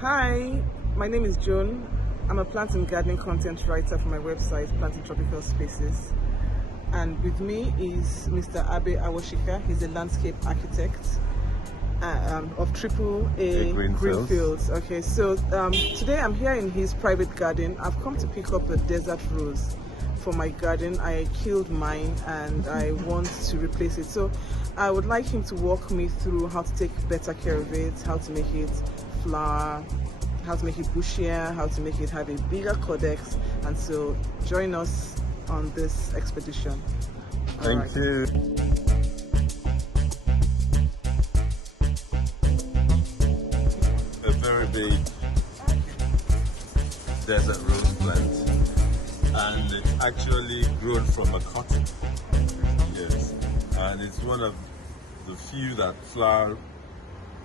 Hi, my name is Joan. I'm a plant and gardening content writer for my website, Planting Tropical Spaces. And with me is Mr. Abbey Awosika. He's a landscape architect of AAA Greenfields. Okay, so today I'm here in his private garden. I've come to pick up a desert rose for my garden. I killed mine and I want to replace it. So I would like him to walk me through how to take better care of it, how to make it flower, how to make it bushier, how to make it have a bigger caudex. And so join us on this expedition. Thank you. A very big desert rose plant, and it's actually grown from a cotton. Yes, and it's one of the few that flower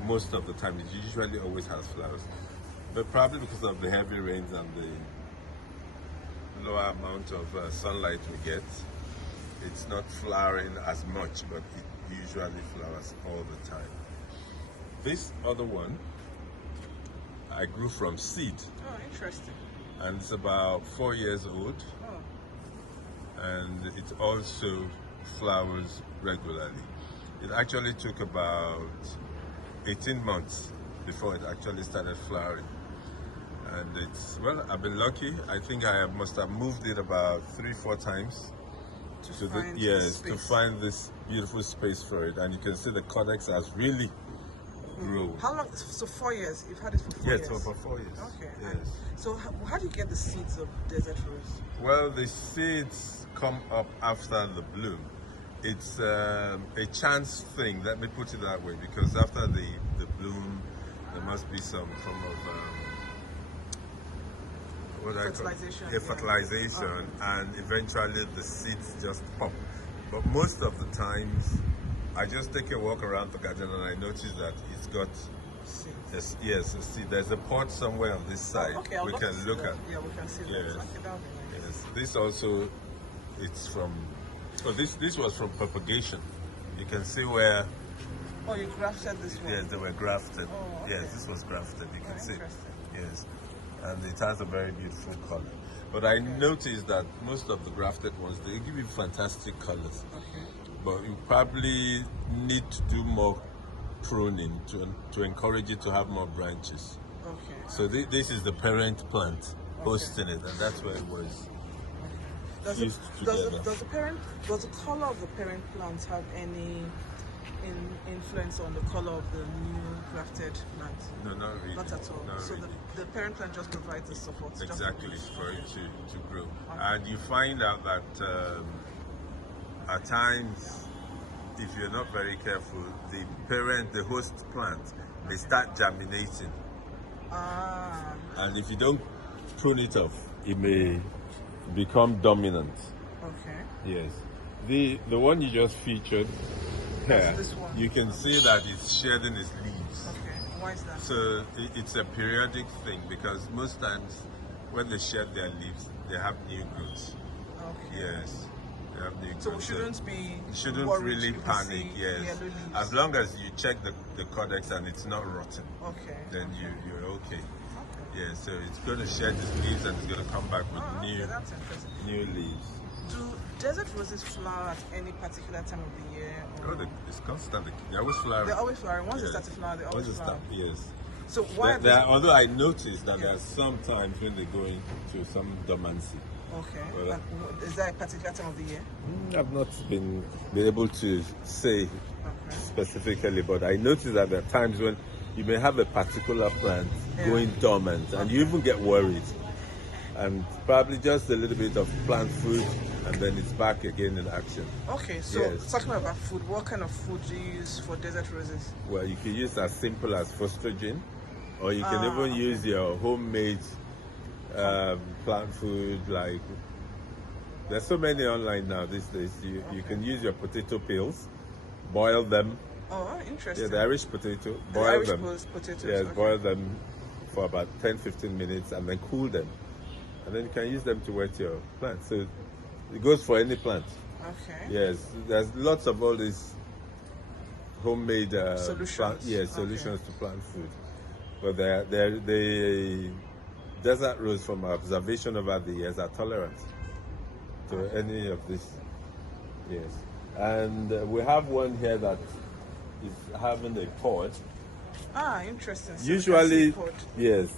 most of the time. It usually always has flowers, but probably because of the heavy rains and the lower amount of sunlight we get, it's not flowering as much, but it usually flowers all the time. This other one I grew from seed. Oh, interesting. And it's about 4 years old. Oh. And it also flowers regularly. It actually took about 18 months before it actually started flowering. And it's, well, I've been lucky. I think I must have moved it about 3-4 times to find this beautiful space for it. And you can see the caudex has really grown. How long? So 4 years. You've had it for 4 years. Yes, for about 4 years. Okay. Yes. And so how do you get the seeds of desert rose? Well, the seeds come up after the bloom. It's a chance thing. Let me put it that way, because after the bloom, there must be some form of fertilization, and eventually the seeds just pop. But most of the times, I just take a walk around the garden and I notice that it's got seeds. Yes, a seed. There's a pot somewhere on this side. Okay, we can look at. Yeah, we can see yes. that. Yes. This also, it's from. Oh, this was from propagation. You can see where. Oh, you grafted this one? Yes, they were grafted. Oh, okay. Yes, this was grafted. You can see. Interesting. Yes, and it has a very beautiful color. But I noticed that most of the grafted ones, they give you fantastic colors. Okay. But you probably need to do more pruning to encourage it to have more branches. Okay. So this is the parent plant hosting it, and that's where it was. Does the color of the parent plant have any influence on the color of the new grafted plant? No, not really. Not at all. Not so really. the parent plant just provides the support. Exactly, for it to grow. Okay. And you find out that at times, if you're not very careful, the host plant, may start germinating. And if you don't prune it off, it may become dominant. Okay. Yes. The one you just featured here, this one. You can see that it's shedding its leaves. Okay. Why is that? So it's a periodic thing, because most times when they shed their leaves, they have new growths. Okay. Yes. They have new growths. So we shouldn't be really panic, yes. As long as you check the caudex and it's not rotten, okay, then you're okay. Yeah, so it's going to shed its leaves and it's going to come back with new leaves. Do desert roses flower at any particular time of the year? Oh, it's constant. They're always flowering. They're always flowering. Once they start to flower, they always flower. Yes. So why? Although I noticed that there are some times when they go into some dormancy. Okay. Is there a particular time of the year? I've not been able to say specifically, but I noticed that there are times when you may have a particular plant going dormant, and you even get worried. And probably just a little bit of plant food, and then it's back again in action. Okay, so talking about food, what kind of food do you use for desert roses? Well, you can use as simple as phosphorus, or you can even use your homemade plant food. Like, there's so many online now these days. You can use your potato peels, boil them. Oh, interesting. Yeah, the Irish potato, boil them. Yes, boil them for about 10-15 minutes and then cool them. And then you can use them to wet your plant. So it goes for any plant. Okay. Yes, there's lots of all these homemade solutions. solutions to plant food. But the desert rose, from observation over the years, are tolerant to any of this. Yes. And we have one here that is having a pod. Ah, interesting. So Usually, pod. yes.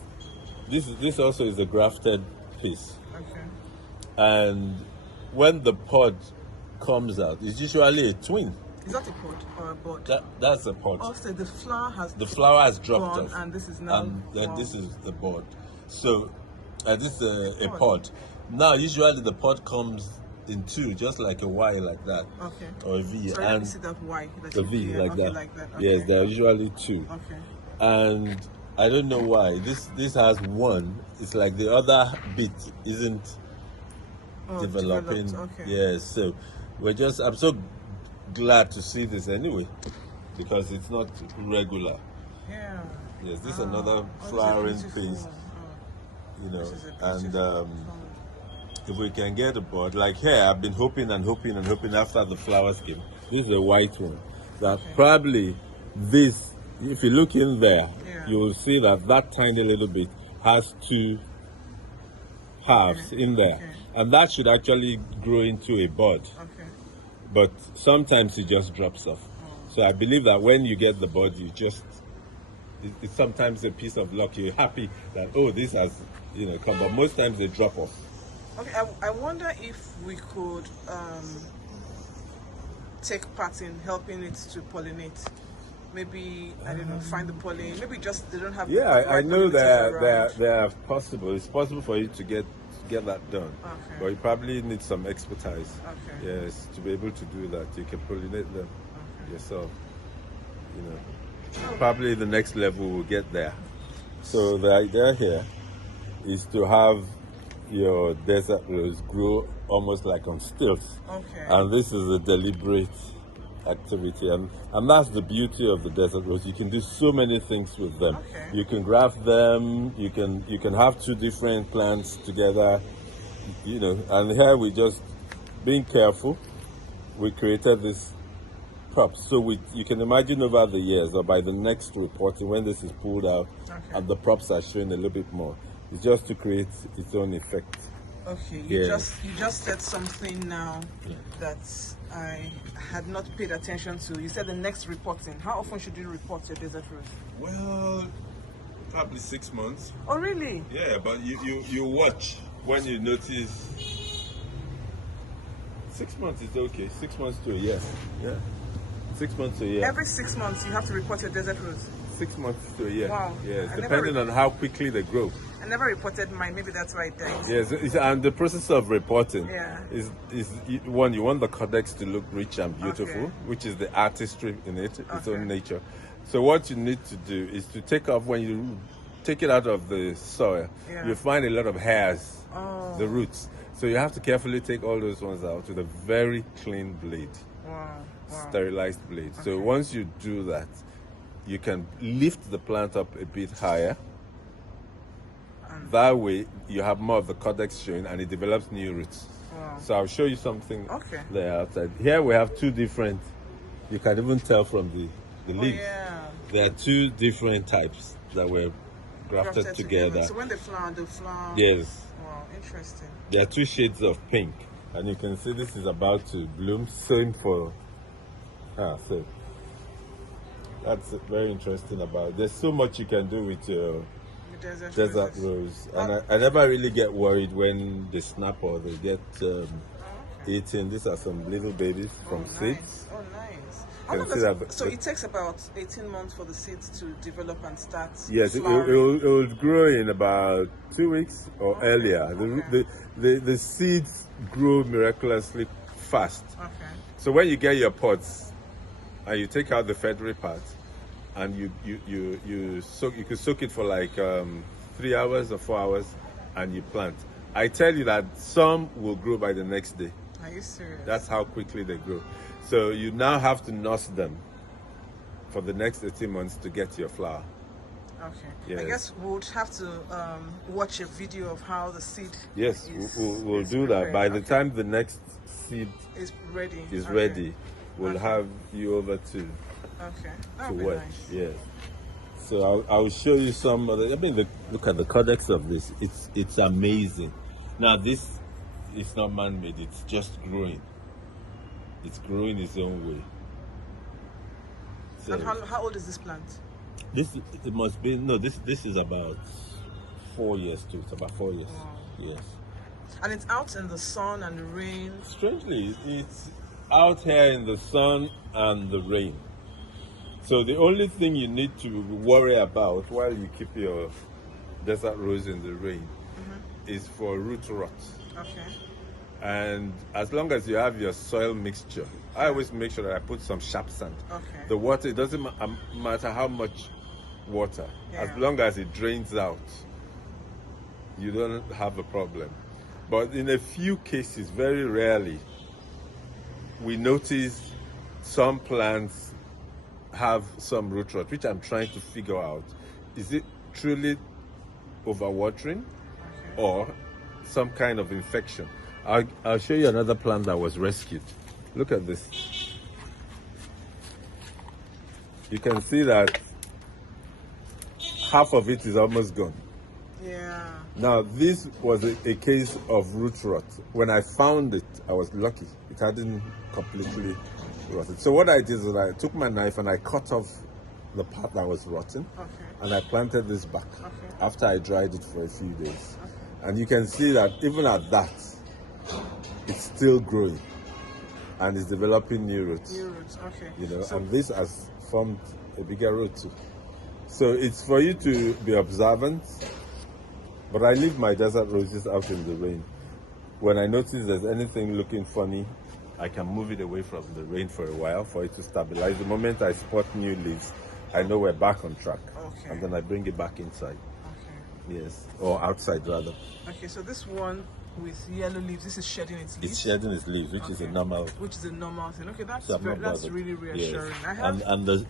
This also is a grafted piece. Okay. And when the pod comes out, it's usually a twin. Is that a pod or a bud? That's a pod. Also, the flower has dropped gone, off, and this is now. and then wow. this is the bud. So this is a pod. Now, usually the pod comes in two, just like a Y, like that. Okay. Or a V. Sorry, and let me see that Y. the V, like okay, that. Like that. Okay. Yes, there are usually two. Okay. And I don't know why this has one. It's like the other bit isn't developing. Okay. Yes, so I'm so glad to see this anyway, because it's not regular. Yeah. Yes, this is another flowering piece, you know, and if we can get a bud, like here, I've been hoping and hoping and hoping after the flowers came. This is a white one. That probably this, if you look in there, you will see that tiny little bit has two halves in there. And that should actually grow into a bud. Okay. But sometimes it just drops off. So I believe that when you get the bud, it's sometimes a piece of luck. You're happy that, oh, this has, come, but most times they drop off. Okay, I wonder if we could take part in helping it to pollinate. Maybe, I don't know, find the pollen. Maybe just they don't have. Yeah, I know that they are possible. It's possible for you to get that done. Okay. But you probably need some expertise. Okay. Yes, to be able to do that. You can pollinate them yourself. Probably the next level will get there. So the idea here is to have your desert rose grow almost like on stilts. Okay. And this is a deliberate activity, and that's the beauty of the desert rose. You can do so many things with them. Okay. You can graft them, you can have two different plants together, and here we just being careful, we created this props. So you can imagine over the years, or by the next reporting, when this is pulled out and the props are showing a little bit more, it's just to create its own effect. Okay, you just said something now that I had not paid attention to. You said the next reporting. How often should you report your desert rose? Well, probably 6 months. Oh, really? Yeah, but you watch when you notice. 6 months is okay. 6 months to a year. Yeah. 6 months to a year. Every 6 months you have to report your desert rose? 6 months to a year. Wow. Yes, depending on how quickly they grow. I never reported mine. Maybe that's why it died. Yes, and the process of reporting is one, you want the caudex to look rich and beautiful, Okay. which is the artistry in its own nature. So what you need to do is to take off, when you take it out of the soil, you find a lot of hairs, the roots. So you have to carefully take all those ones out with a very clean blade, sterilized blade. So once you do that, you can lift the plant up a bit higher. That way, you have more of the caudex showing, and it develops new roots. Wow. So I'll show you something there outside. Here we have two different, you can even tell from the leaves. There are two different types that were grafted together. So when they flower, Yes. Wow, interesting. There are two shades of pink, and you can see this is about to bloom. Same for, so that's very interesting about it. There's so much you can do with your desert rose, and I never really get worried when they snap or they get eaten. These are some little babies from seeds. Oh, nice. So it takes about 18 months for the seeds to develop and start. Yes, it will grow in about 2 weeks or earlier. The seeds grow miraculously fast. Okay. So when you get your pods and you take out the feathery part, and you could soak it for like 3 hours or 4 hours, and you plant. I tell you that some will grow by the next day. Are you serious? That's how quickly they grow. So you now have to nurse them for the next 18 months to get your flower. Okay. Yes. I guess we would have to watch a video of how the seed. Yes, we'll do that. By the time the next seed is ready, we'll have you over to Okay. to watch. Nice. Yes. So I'll show you some of the, I mean, look at the caudex of this. It's amazing. Now this is not man-made, it's just growing. It's growing its own way. So And how old is this plant? it must be, no, this is about 4 years too. It's about 4 years. Wow. Yes. And it's out in the sun and the rain. Strangely, it's out here in the sun and the rain. So the only thing you need to worry about while you keep your desert rose in the rain is for root rot. Okay. And as long as you have your soil mixture, I always make sure that I put some sharp sand. Okay. The water, it doesn't matter how much water, as long as it drains out, you don't have a problem. But in a few cases, very rarely, we notice some plants have some root rot, which I'm trying to figure out. Is it truly overwatering or some kind of infection? I'll show you another plant that was rescued. Look at this. You can see that half of it is almost gone. Yeah. Now, this was a case of root rot. When I found it, I was lucky. It hadn't completely rotted. So what I did is I took my knife and I cut off the part that was rotten, and I planted this back after I dried it for a few days. And you can see that even at that, it's still growing and it's developing new roots. New roots, okay. You know, and this has formed a bigger root too. So it's for you to be observant. But I leave my desert roses out in the rain. When I notice there's anything looking funny, I can move it away from the rain for a while for it to stabilize. The moment I spot new leaves, I know we're back on track. Okay. And then I bring it back inside. Okay. Yes, or outside rather. Okay, so this one with yellow leaves, this is shedding its leaves? It's shedding its leaves, which is a normal. Which is a normal thing. Okay, that's So I'm not that's bothered. really reassuring. Yes. I have And the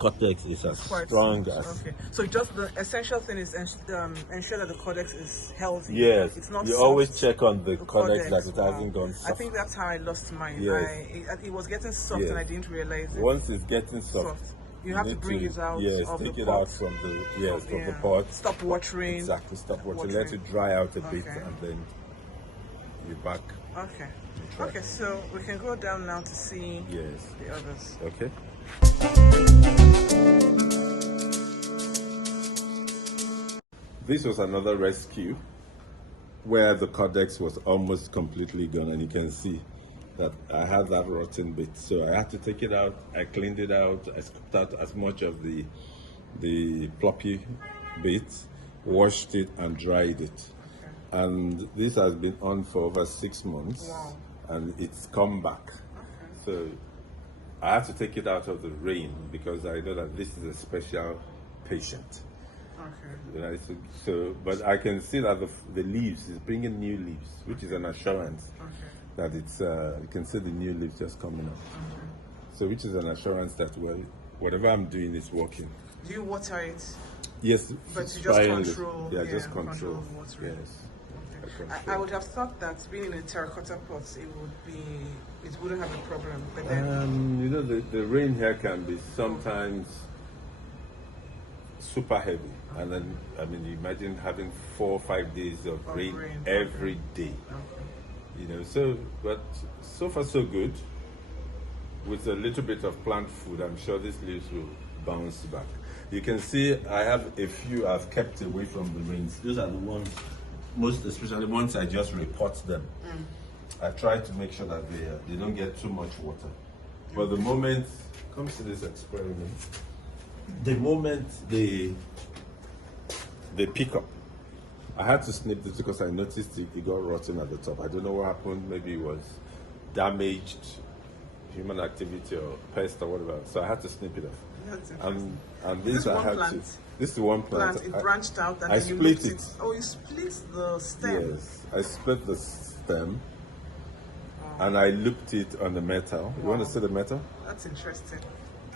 caudex is as quite strong smooth. as. Okay, so just the essential thing is ensure that the caudex is healthy. Yes, It's not you soft. always check on the Caudex, caudex that it wow. hasn't gone I soft. think that's how I lost mine. Yes. It was getting soft Yes. and I didn't realize it. Once it's getting soft, You have to need bring it out Yes, of take the it pot. out from the from the Yeah. pot. Stop watering. Exactly, stop watering. watering. Let it dry out a bit, Okay. and then you're back. Okay. Try. Okay, so we can go down now to see Yes. the others. Okay. This was another rescue where the caudex was almost completely gone, and you can see that I had that rotten bit. So I had to take it out. I cleaned it out. I scooped out as much of the ploppy bits, washed it, and dried it. And this has been on for over 6 months. Wow. And it's come back. So I have to take it out of the rain because I know that this is a special patient. Okay. You know, so, but I can see that the leaves is bringing new leaves, which is an assurance that it's. You can see the new leaves just coming up. So, which is an assurance that whatever I'm doing is working. Do you water it? Yes, But you just sparingly. control. Yeah, just control. the watering. Yes. I would have thought that being in a terracotta pot, it wouldn't have a problem. But then, You know, the rain here can be sometimes super heavy, and then I mean, imagine having 4 or 5 days of rain every day. You know, so but so far so good. With a little bit of plant food, I'm sure these leaves will bounce back. You can see I have a few I've kept away from the rains. Those are the ones, most especially once I just repot them. I try to make sure that they don't get too much water. But the moment, comes to this experiment, the moment they pick up, I had to snip this because I noticed it got rotten at the top. I don't know what happened. Maybe it was damaged, human activity or pest or whatever. So I had to snip it off. And this I had to. This is one plant. It branched out and I then you split looked it. Oh, you split the stem. Yes, I split the stem and I looped it on the metal. You want to see the metal? That's interesting.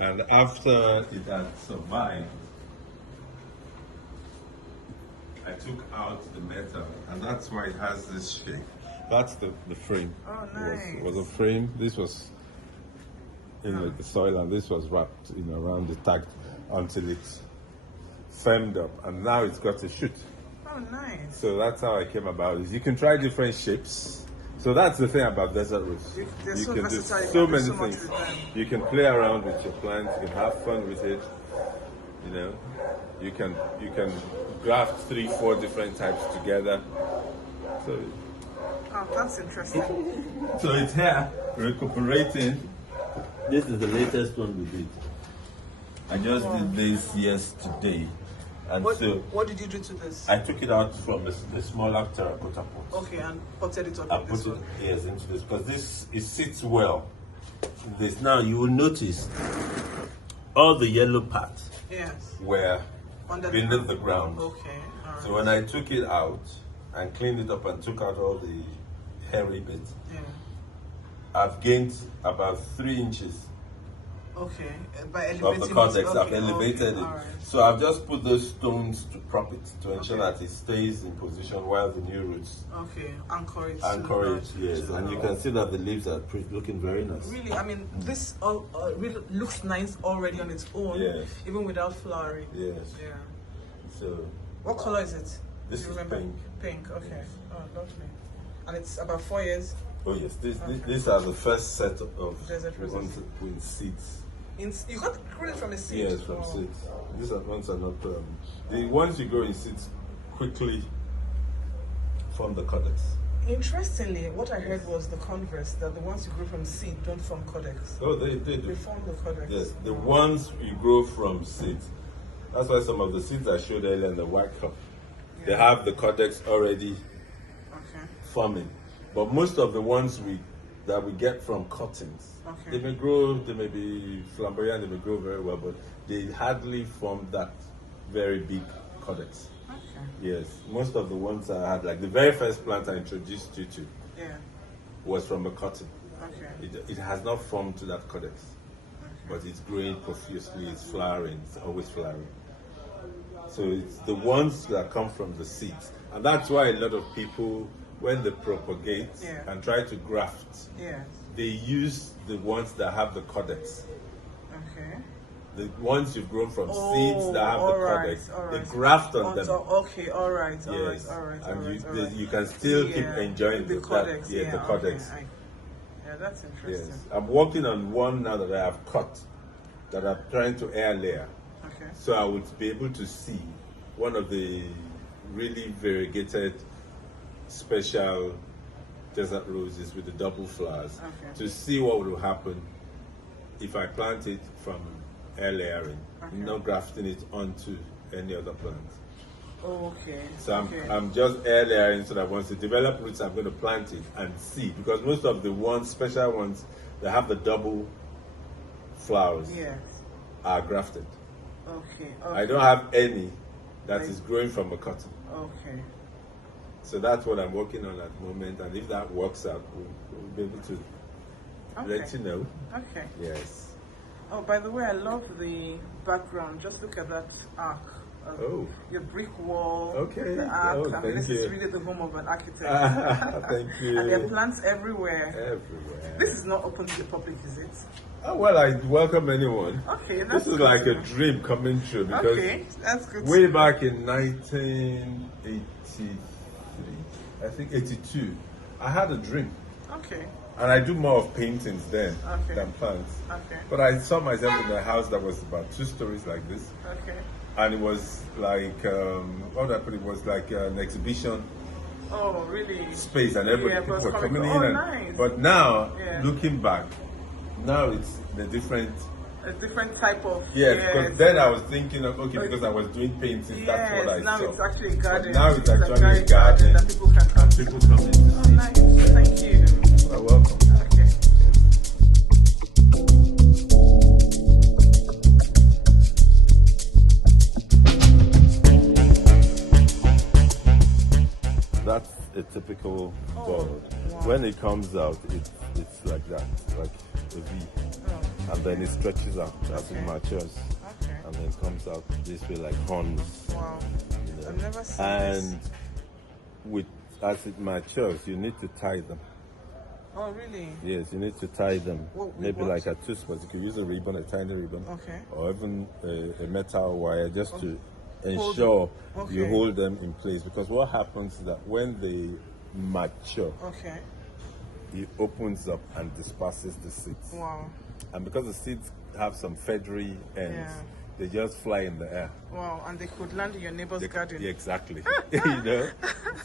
And after it had survived, I took out the metal, and that's why it has this shape. That's the frame. Oh, nice. It was a frame. This was in the soil, and this was wrapped around the tag until it firmed up, and now it's got a shoot. Oh, nice. So that's how I came about it. You can try different shapes. So that's the thing about desert rose. They're You so can do versatile, so you can many do so much things. with them. You can play around with your plants. You can have fun with it. You know, you can graft 3-4 different types together. So. Oh, that's interesting. So it's here recuperating. This is the latest one we did. I just did this yesterday. And what did you do to this? I took it out from the smaller terracotta pot. Okay, and potted it up I in put this it one. yes, into this because it sits well. This now you will notice all the yellow parts Yes. were Under beneath the ground. Okay. All right. So when I took it out and cleaned it up and took out all the hairy bits, Yeah. I've gained about 3 inches Okay. By of elevating the caudex. it. I've elevated it. All right. So I've just put those stones to prop it to ensure that it stays in position while the new roots Okay. Anchor it. anchor it. Yes, and you can see that the leaves are looking very nice. Really, I mean, this really looks nice already on its own. Yes. Even without flowering. Yes. Yeah. So What color is it? This Do you is remember? pink. Pink. Okay. Oh, lovely. And it's about 4 years. oh yes, these are the first set of Desert roses. ones with seeds. You got it from a seed. Yes, from Oh. seeds. These ones are not the ones you grow in seeds quickly form the caudex. Interestingly, what I heard was the converse, that the ones you grow from seed don't form caudex. Oh, they They do. form the caudex. Yes, the ones you grow from seeds. That's why some of the seeds I showed earlier in the white cup, they Yeah. have the caudex already Okay. forming. But most of the ones that we get from cuttings, Okay. they may grow, they may be flamboyant, they may grow very well, but they hardly form that very big caudex. Okay. Yes, most of the ones I had, like the very first plant I introduced you to, Yeah. was from a cutting. Okay. It has not formed to that caudex, but it's growing profusely, it's flowering, it's always flowering. So it's the ones that come from the seeds. And that's why a lot of people, when they propagate Yeah. and try to graft, Yeah. they use the ones that have the caudex. Okay. The ones you've grown from seeds that have the caudex, all they right. graft on them. Okay, all right, all right, Yes, all right, all and right, all right. you can still keep Yeah, enjoying the caudex. the caudex. Okay, yeah, that's interesting. Yes, I'm working on one now that I have cut, that I'm trying to air layer. Okay. So I would be able to see one of the really variegated special desert roses with the double flowers, Okay. to see what will happen if I plant it from air layering, Okay. not grafting it onto any other plant. Oh, okay. So okay. I'm just air layering so that once it develops roots, I'm going to plant it and see, because most of the ones, special ones that have the double flowers, Yes. are grafted. Okay. I don't have any that Right. is growing from a cotton. Okay. So that's what I'm working on at the moment, and if that works out, we'll be able to let you know. Okay. Yes. Oh, by the way, I love the background. Just look at that arc. Oh. Your brick wall. Okay. The arc. Oh, I mean, thank this you. is really the home of an architect. Thank you. And there are plants everywhere. Everywhere. This is not open to the public, is it? Oh, well, I welcome anyone. Okay, This that's is good like to a know. dream coming true, because Okay, that's good. way back in 1983, I think 82, I had a dream. Okay. And I do more of paintings then Okay. than plants. Okay. But I saw myself in a house that was about 2 stories like this. Okay. And it was like, how do I put it? It was like an exhibition Oh, really? space, and everybody, Yeah, people but were it's coming in. coming- And, oh, nice. But now, Yeah. looking back, now it's the different. A different type of. Yes, because then I was thinking of, okay, Okay. because I was doing paintings, that's what I Yes, now saw. it's actually a garden. But now it's a actually a garden garden. that people can come to. People come in to Oh, see. nice. Thank you. You're welcome. Okay. That's a typical Oh, bud. wow. When it comes out, it's like that, like a V. Oh, And then it stretches out as Okay. it matures. okay. And then comes out this way like horns. Wow. You know. I've never seen And this. as it matures, you need to tie them. Oh, really? Yes, you need to tie them. What- Maybe what? like a 2 spots. You could use a ribbon, a tiny ribbon, Okay. or even a metal wire, just to ensure Okay. you hold them in place, because what happens is that when they mature, Okay. it opens up and disperses the seeds. Wow. And because the seeds have some feathery ends, Yeah. they just fly in the air. Wow. And they could land in your neighbor's garden. Yeah, exactly. You know,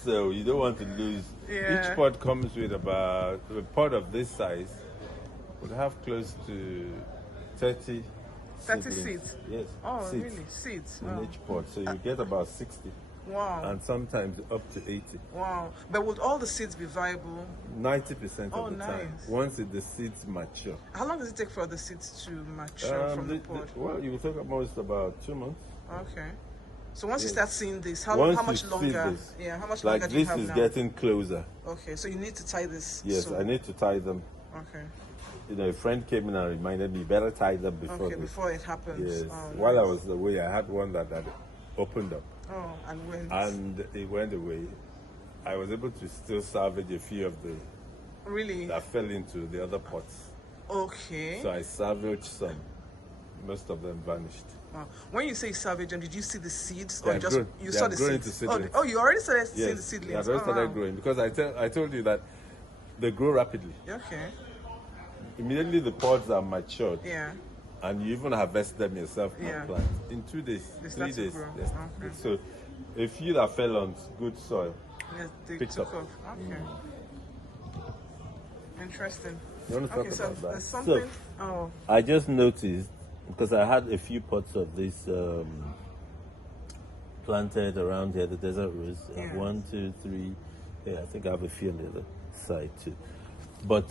so you don't want to lose. Yeah. Each pot comes with about a pot of this size would have close to 30 30 seedlings. seeds? Yes. Oh, seeds really? Seeds. in Wow. each pot. So you get about 60. Wow. And sometimes up to 80. Wow. But would all the seeds be viable? 90% Oh, of the time. nice. Once the seeds mature. How long does it take for the seeds to mature from the pod? Well, you will take almost about 2 months. Okay. So once you start seeing this, how Once much you see longer? this, Yeah, how much like longer do you this have is now? getting closer. Okay, so you need to tie this. Yes, soon. I need to tie them. Okay. You know, a friend came in and reminded me, better tie them before Okay, this. before it happens. Yes. Oh, While I nice. was away, I had one that opened up. Oh, and when? And it went away. I was able to still salvage a few of the Really? that fell into the other pots. Okay. So I salvaged some. Most of them vanished. Wow. When you say salvage, did you see the seeds, They or are just grown. you They saw are the grown seeds? into seedlings. Oh, you already started seeing the Yes, seedlings. yeah, those started wow. growing because I told you that they grow rapidly. Okay. Immediately the pods are matured, Yeah. and you even harvest them yourself Yeah. and plant. In 2 days, They 3 start to days. grow. they start to Okay. grow. So a few that fell on good soil. Yes, they Picked took up. off. Okay. Interesting. You want to talk Okay, so about that? there's something. So, Oh. I just noticed, because I had a few pots of this planted around here, the desert rose. I have Yeah. 1, 2, 3. Yeah, I think I have a few on the other side too. But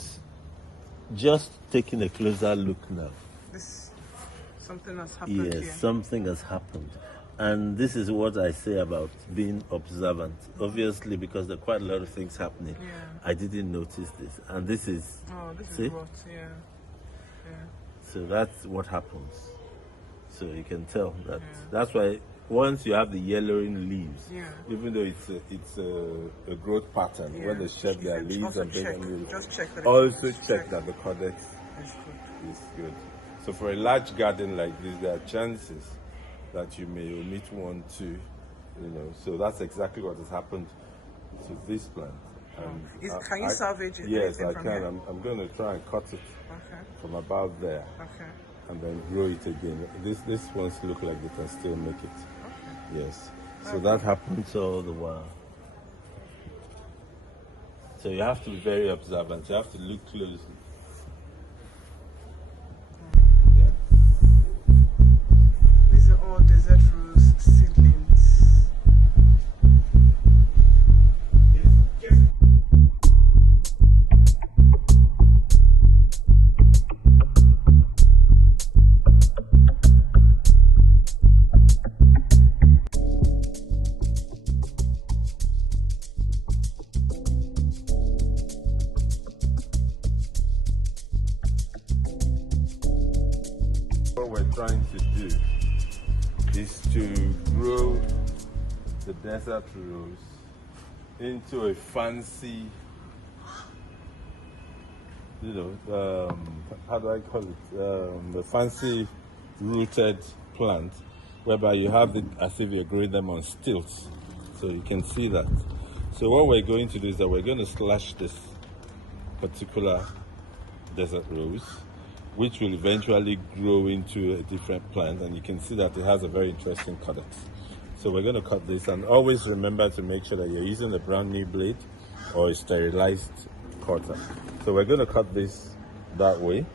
just taking a closer look now. This something has happened Yes, here. something has happened. And this is what I say about being observant. Obviously, because there are quite a lot of things happening, Yeah. I didn't notice this. And this is, Oh, this see? is rot. Yeah. Yeah. So that's what happens. So you can tell that. Yeah. That's why once you have the yellowing leaves, Yeah. even though it's a growth pattern, Yeah. when they shed You their can leaves also and bring check. them leaves, Just check that. also check that the caudex It's good. is good. So for a large garden like this, there are chances that you may omit 1, 2, you know. So that's exactly what has happened to this plant. And Can you salvage it? Yes, anything I from can. here? I'm going to try and cut it Okay. from about there Okay. and then grow it again. This ones look like they can still make it. Okay. Yes. So that happens all the while. So you have to be very observant. You have to look closely. Yeah. These are all desert rose seedlings. What we're trying to do is to grow the desert rose into a fancy, how do I call it? A fancy rooted plant, whereby you have it as if you're growing them on stilts. So you can see that. So what we're going to do is that we're going to slash this particular desert rose, which will eventually grow into a different plant, and you can see that it has a very interesting caudex. So we're going to cut this, and always remember to make sure that you're using a brand new blade or a sterilized cutter. So we're going to cut this that way.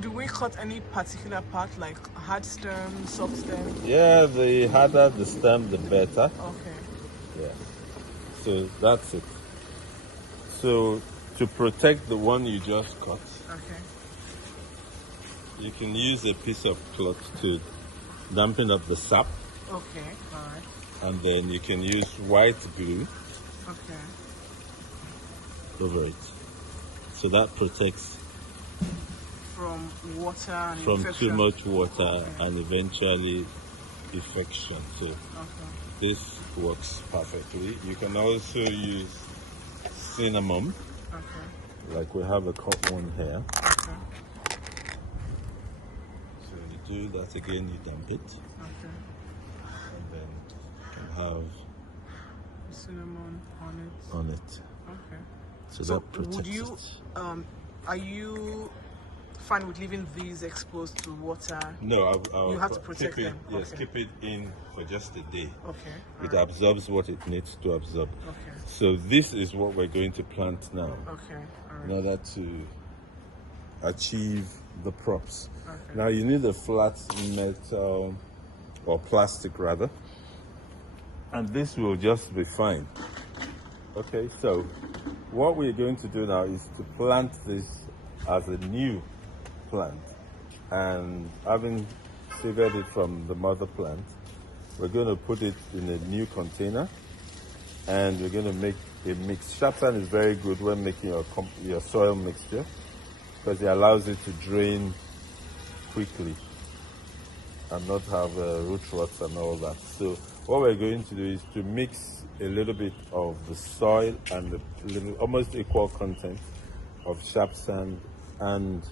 Do we cut any particular part, like hard stem, soft stem? Yeah, the harder the stem, the better. Okay. Yeah. So that's it. So to protect the one you just cut, Okay. you can use a piece of cloth to dampen up the sap, Okay. All right. and then you can use white glue Okay. over it. So that protects From water and from infection. too much water and eventually infection. So Okay. this works perfectly. You can also use cinnamon, Okay. like we have a cut one here. Okay. So you do that again, you dump it. Okay. cinnamon on it. on it. Okay. So, So that protects would you, it. are you fine with leaving these exposed to water? No, I'll You have to protect keep it, them. yes, Okay. keep it in for just a day. Okay. It alright. absorbs what it needs to absorb. Okay. So this is what we're going to plant now Okay. in Alright. order to achieve the props. Okay. Now you need a flat metal or plastic rather, and this will just be fine. Okay, so what we're going to do now is to plant this as a new plant, and having severed it from the mother plant, we're going to put it in a new container, and we're going to make a mix. Sharp sand is very good when making your soil mixture because it allows it to drain quickly and not have root rots and all that. So what we're going to do is to mix a little bit of the soil and a little, almost equal content of sharp sand and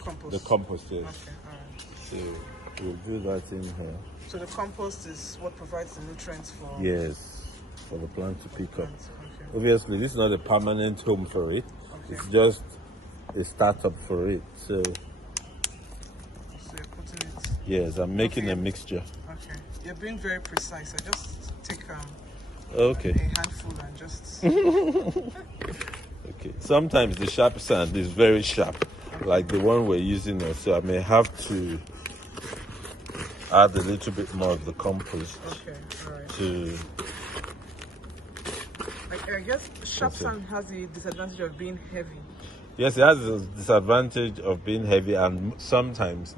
compost. the compost. Yes. Okay. Alright. So we'll do that in here. So the compost is what provides the nutrients for. Yes, for the plant to pick up. plants. Okay. Obviously, this is not a permanent home for it. Okay. It's just a startup for it. So So you're putting it. yes, I'm making Okay. a mixture. Okay. You're being very precise. I just take Okay. a handful and just. Okay. Sometimes the sharp sand is very sharp, like the one we're using now. So I may have to add a little bit more of the compost Okay. Alright. to. I guess sharp Okay. sand has the disadvantage of being heavy. Yes, it has the disadvantage of being heavy and sometimes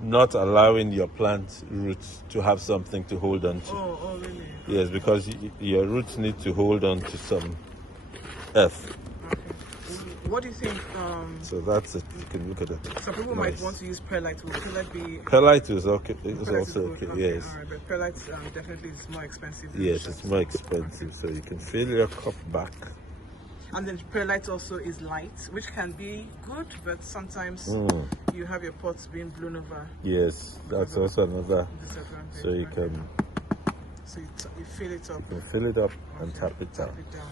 not allowing your plant roots to have something to hold on to. Oh, really? Yes, because your roots need to hold on to some earth. Okay. What do you think? So that's it. You can look at it. Some people might want to use perlite. Will perlite be? Perlite is okay. It's Perlite also is good. okay. Yes. All right, but perlite definitely is more expensive. than Yes, sharp it's more sand. expensive. So you can fill your cup back. And then perlite also is light, which can be good, but sometimes you have your pots being blown over. Yes, that's also another. Disadvantage. So you Okay. can So you fill it up. fill it up and Okay. tap it down. Tap it down.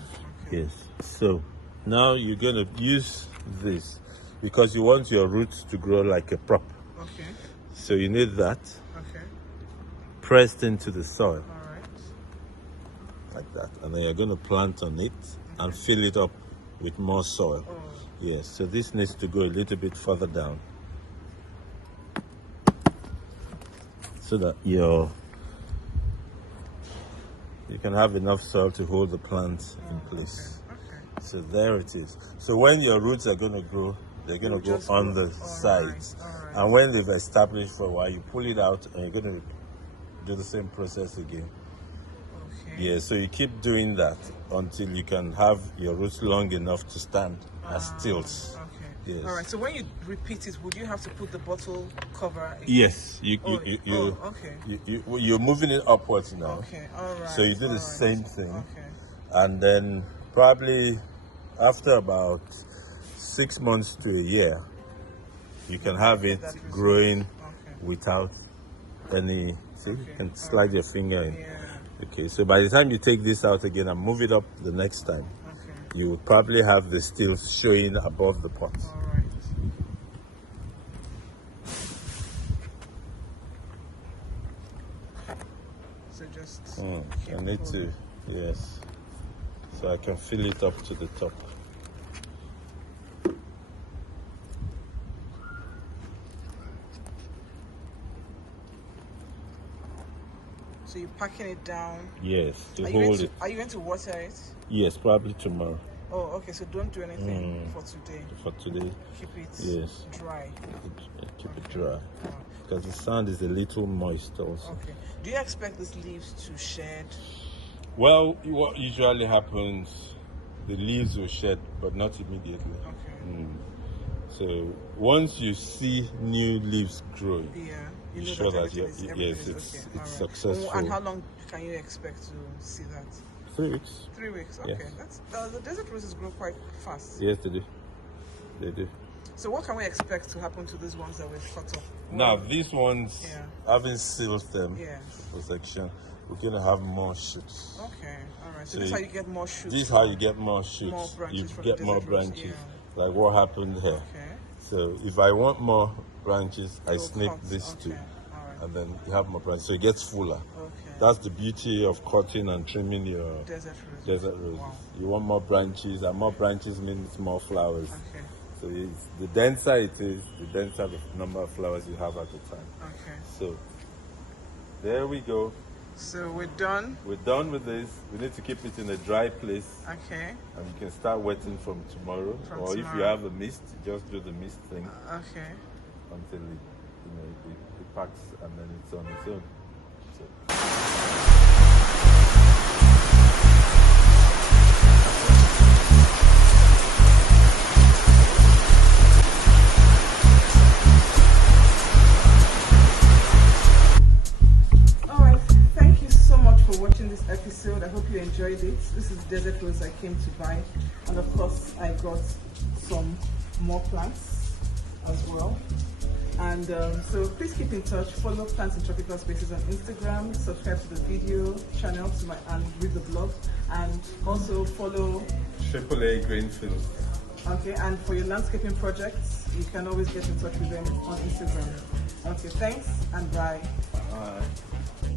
Okay. Yes. So now you're gonna use this because you want your roots to grow like a prop. Okay. So you need that Okay. pressed into the soil All right. like that, and then you're gonna plant on it and fill it up with more soil. Oh. Yes. So this needs to go a little bit further down so that you can have enough soil to hold the plant in place. Okay. So there it is. So when your roots are going to grow, they're going to They'll go just on grow. the All sides. right, all right. And when they've established for a while, you pull it out and you're going to do the same process again. Okay. Yeah, so you keep doing that until you can have your roots long enough to stand as stilts. Okay. Yes. All right. So when you repeat it, would you have to put the bottle cover? Yes, you're moving it upwards now. Okay. All right. So you do all the right. same thing. Okay. And then probably after about 6 months to a year, you can have it That result. growing Okay. without any. See, you Okay. can slide your finger in. Yeah. Okay, so by the time you take this out again and move it up the next time, Okay. you will probably have the stilts showing above the pot. All right. So just. keep I need holding. to, yes. So I can fill it up to the top. So you're packing it down. Yes, to Are you, going hold to, it. are you going to water it? Yes, probably tomorrow. Oh, okay. So don't do anything for today. For today, Keep it Yes. dry. keep it dry. Because the sand is a little moist also. Okay. Do you expect these leaves to shed? Well, what usually happens, the leaves will shed, but not immediately. Okay. So once you see new leaves growing, Yeah. You know sure that everything yes, everything is it's okay. it's All right. successful. And how long can you expect to see that? 3 weeks. 3 weeks. Yes. Okay. That's the desert roses grow quite fast. Yes, they do. They do. So what can we expect to happen to these ones that we've cut off? Now these ones, Yeah. having sealed them Yeah. for protection, we're gonna have more shoots. Okay, all right. So this is how you get more shoots. This is how you get more shoots. More branches You from get the more desert rose, branches, yeah. like what happened here. Okay. So if I want more branches, I You'll snip cut. this Okay, too, all right. and then you have more branches. So it gets fuller. Okay. That's the beauty of cutting and trimming your Desert rose. desert roses. Wow. You want more branches, and more branches means more flowers. Okay. So the denser it is, the denser the number of flowers you have at a time. Okay. So there we go. So we're done. We're done with this. We need to keep it in a dry place, Okay. and you can start wetting from tomorrow. From or if you tomorrow. have a mist, just do the mist thing Okay. until it packs, and then it's on its own. So. Thank you so much for watching this episode. I hope you enjoyed it. This is desert rose I came to buy, and of course I got some more plants as well. And so please keep in touch. Follow Plants in Tropical Spaces on Instagram. Subscribe to the video channel and read the blog, and also follow AAA Greenfield. Okay, and for your landscaping projects, you can always get in touch with them on Instagram. Okay, thanks and bye. Bye.